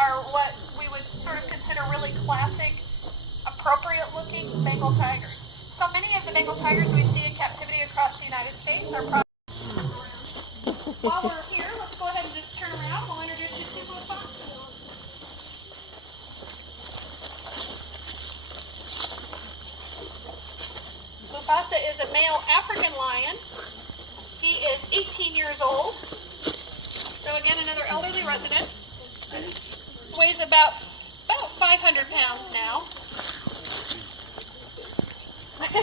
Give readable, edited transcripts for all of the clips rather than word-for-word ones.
are what we would sort of consider really classic, appropriate-looking Bengal tigers. So many of the Bengal tigers we see in captivity across the United States are While we're here, let's go ahead and just turn around. We'll introduce you to Mufasa. Mufasa is a male African lion. He is 18 years old. So again, another elderly resident. Weighs about 500 pounds now.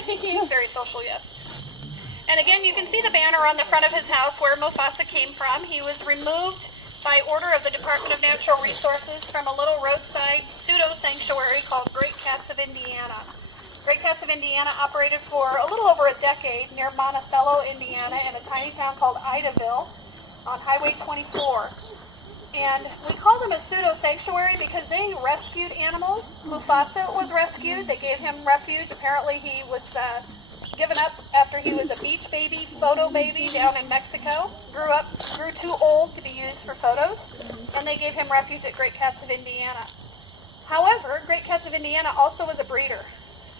He's very social, yes. And again, you can see the banner on the front of his house where Mufasa came from. He was removed by order of the Department of Natural Resources from a little roadside pseudo-sanctuary called Great Cats of Indiana. Great Cats of Indiana operated for a little over a decade near Monticello, Indiana, in a tiny town called Idaville on Highway 24. And we call them a pseudo-sanctuary because they rescued animals. Mufasa was rescued. They gave him refuge. Apparently he was given up after he was a beach baby, photo baby down in Mexico. Grew too old to be used for photos. And they gave him refuge at Great Cats of Indiana. However, Great Cats of Indiana also was a breeder.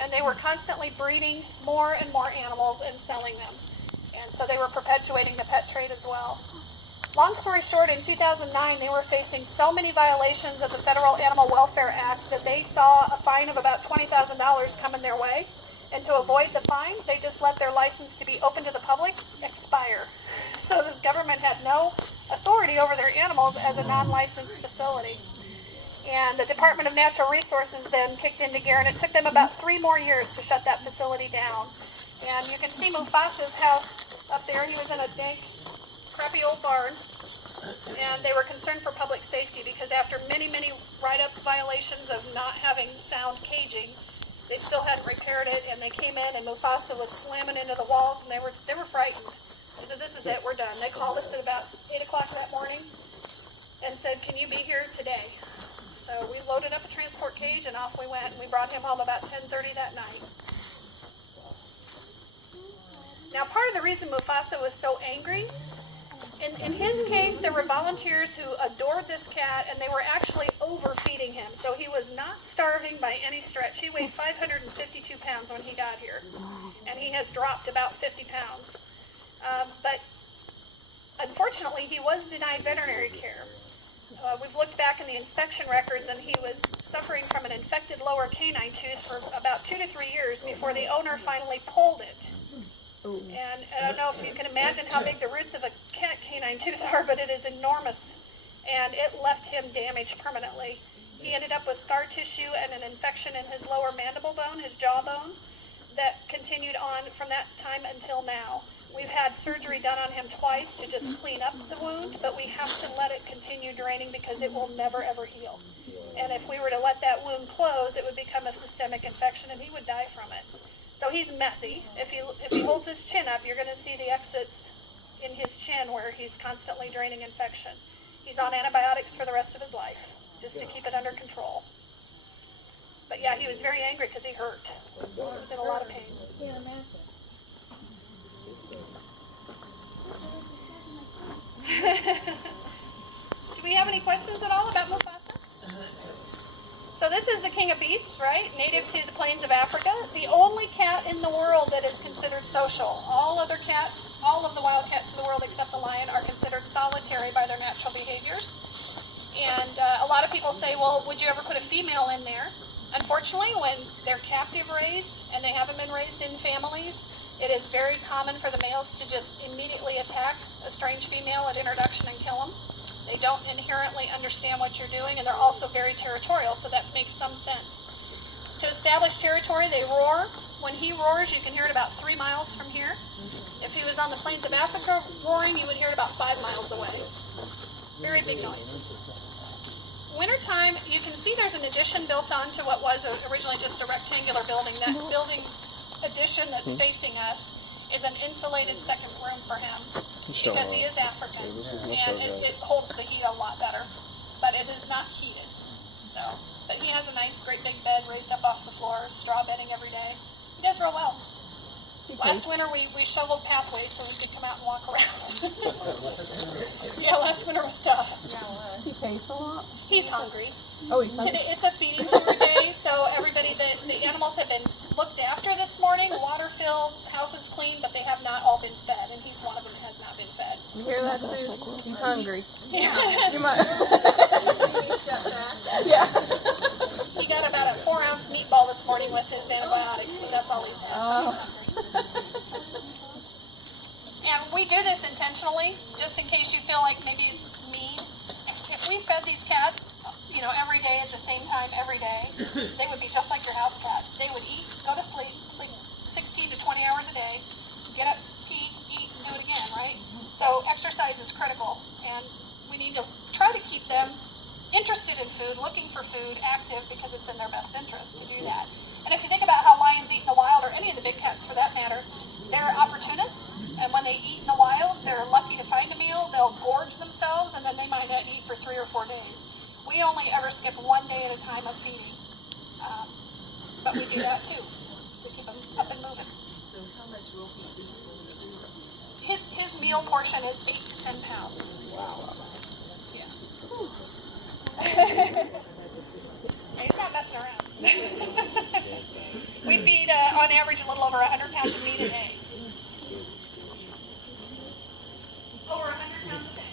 And they were constantly breeding more and more animals and selling them. And so they were perpetuating the pet trade as well. Long story short, in 2009, they were facing so many violations of the Federal Animal Welfare Act that they saw a fine of about $20,000 coming their way. And to avoid the fine, they just let their license to be open to the public expire. So the government had no authority over their animals as a non-licensed facility. And the Department of Natural Resources then kicked into gear, and it took them about 3 more years to shut that facility down. And you can see Mufasa's house up there. He was in a dank, crappy old barn. And they were concerned for public safety because after many, many write-up violations of not having sound caging, they still hadn't repaired it, and they came in, and Mufasa was slamming into the walls, and they were frightened. They said, "This is it, we're done." They called us at about 8 o'clock that morning and said, "Can you be here today?" So we loaded up a transport cage, and off we went, and we brought him home about 10:30 that night. Now, part of the reason Mufasa was so angry, in his case, there were volunteers who adored this cat, and they were actually overfeeding him. So he was not starving by any stretch. He weighed 552 pounds when he got here, and he has dropped about 50 pounds. But unfortunately, he was denied veterinary care. We've looked back in the inspection records, and he was suffering from an infected lower canine tooth for about 2 to 3 years before the owner finally pulled it. And I don't know if you can imagine how big the roots of a cat canine tooth are, but it is enormous, and it left him damaged permanently. He ended up with scar tissue and an infection in his lower mandible bone, his jawbone, that continued on from that time until now. We've had surgery done on him twice to just clean up the wound, but we have to let it continue draining because it will never ever heal. And if we were to let that wound close, it would become a systemic infection and he would die from it. So he's messy. If he holds his chin up, you're going to see the exits in his chin where he's constantly draining infection. He's on antibiotics for the rest of his life, just to keep it under control. But yeah, he was very angry because he hurt. He was in a lot of pain. Do we have any questions at all about Mufasa? So this is the king of beasts, right? Native to the plains of Africa. The only cat in the world that is considered social. All other cats, all of the wild cats in the world except the lion are considered solitary by their natural behaviors. And a lot of people say, well, would you ever put a female in there? Unfortunately, when they're captive raised and they haven't been raised in families, it is very common for the males to just immediately attack a strange female at introduction and kill them. They don't inherently understand what you're doing, and they're also very territorial, so that makes some sense. To establish territory, they roar. When he roars, you can hear it about 3 miles from here. If he was on the plains of Africa roaring, you would hear it about 5 miles away. Very big noise. Wintertime, you can see there's an addition built onto what was originally just a rectangular building. That building addition that's facing us is an insulated second room for him because he is African, and it holds the heat a lot better, but it is not heated. So, but he has a nice, great big bed raised up off the floor, straw bedding every day. He does real well. Last winter we shoveled pathways so we could come out and walk around. Yeah, last winter was tough. Does he pace a lot? He's hungry. Oh, he's hungry. Today, it's a feeding tour day, so everybody, the animals have been looked after this morning, water filled, house is clean, but they have not all been fed, and he's one of them that has not been fed. You hear that, Sue? He's hungry. Yeah. You might. Yeah. He got about a 4-ounce meatball this morning with his antibiotics, but that's all he's had. And we do this intentionally, just in case you feel like maybe it's mean. If we fed these cats, every day at the same time, every day, they would be just like your house cats. They would eat, go to sleep 16 to 20 hours a day, get up, pee, eat, and do it again, right? So exercise is critical, and we need to try to keep them interested in food, looking for food, active, because it's in their best interest to do that. And if you think about how lions eat in the wild, or any of the big cats for that matter, they're opportunists, and when they eat in the wild, they're lucky to find a meal, they'll gorge themselves, and then they might not eat for 3 or 4 days. We only ever skip 1 day at a time of feeding, but we do that too, to keep them up and moving. So how much will he eat? His meal portion is 8 to 10 pounds. Wow. Yeah. He's not messing around. We feed, on average, a little over 100 pounds of meat a day. Over 100 pounds a day.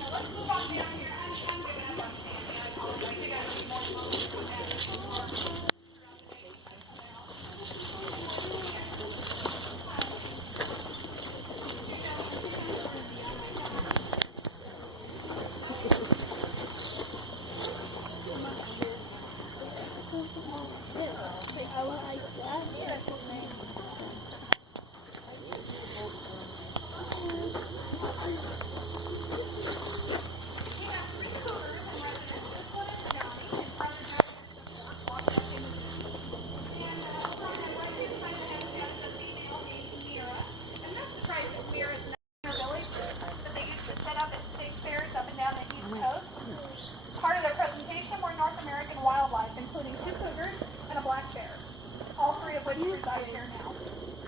Now let's move on down here. I'm giving up on standing. I apologize. I got to be more focused with that. Part of their presentation were North American wildlife, including 2 cougars and a black bear, all 3 of which reside here now.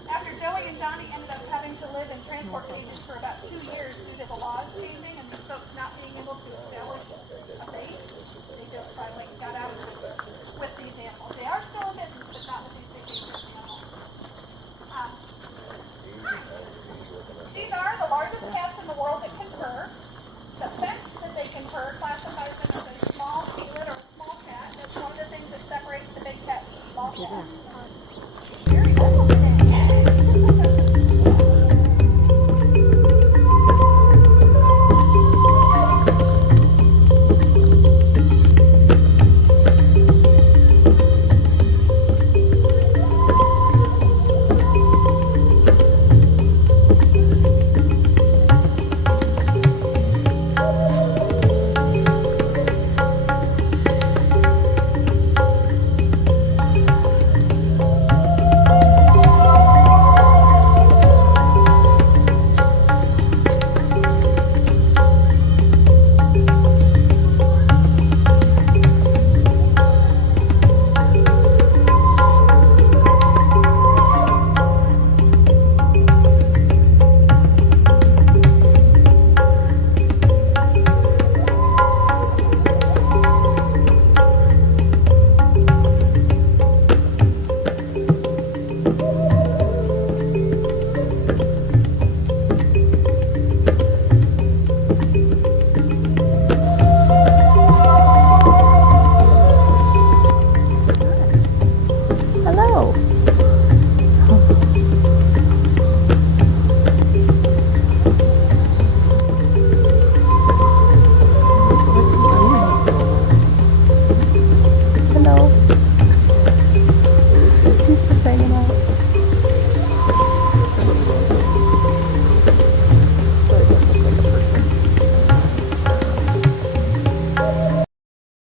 After Joey and Johnny ended up having to live in transport cages for about 2 years due to the laws changing and the folks not being able to establish a base, they just finally got out of it with these animals. They are still in business, but not with these big dangerous animals. These are the largest cats in the world that can purr. The fence that they can purr